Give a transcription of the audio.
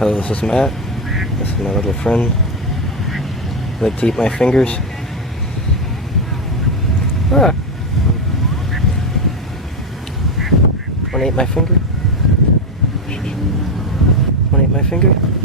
Hello, this is Matt. This is my little friend. Like to eat my fingers. Ah. Wanna eat my finger? Wanna eat my finger?